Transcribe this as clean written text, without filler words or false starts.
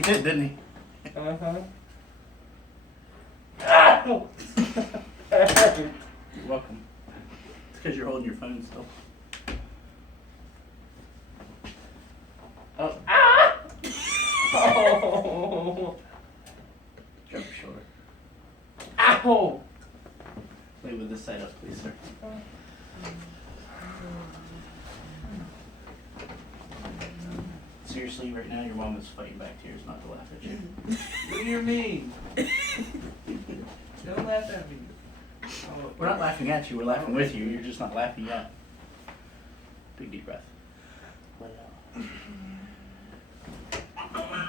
He did, didn't he? Uh-huh. Ow! You're welcome. It's because you're holding your phone still. Oh. Ah! Oh. Drop your shoulder. Ow! Lay with this side up, please, sir. Seriously, right now your mom is fighting back tears not to laugh at you. What do you mean? Don't laugh at me. Oh. We're not laughing at you, we're laughing with you. You're just not laughing yet. Big deep breath. Let it out.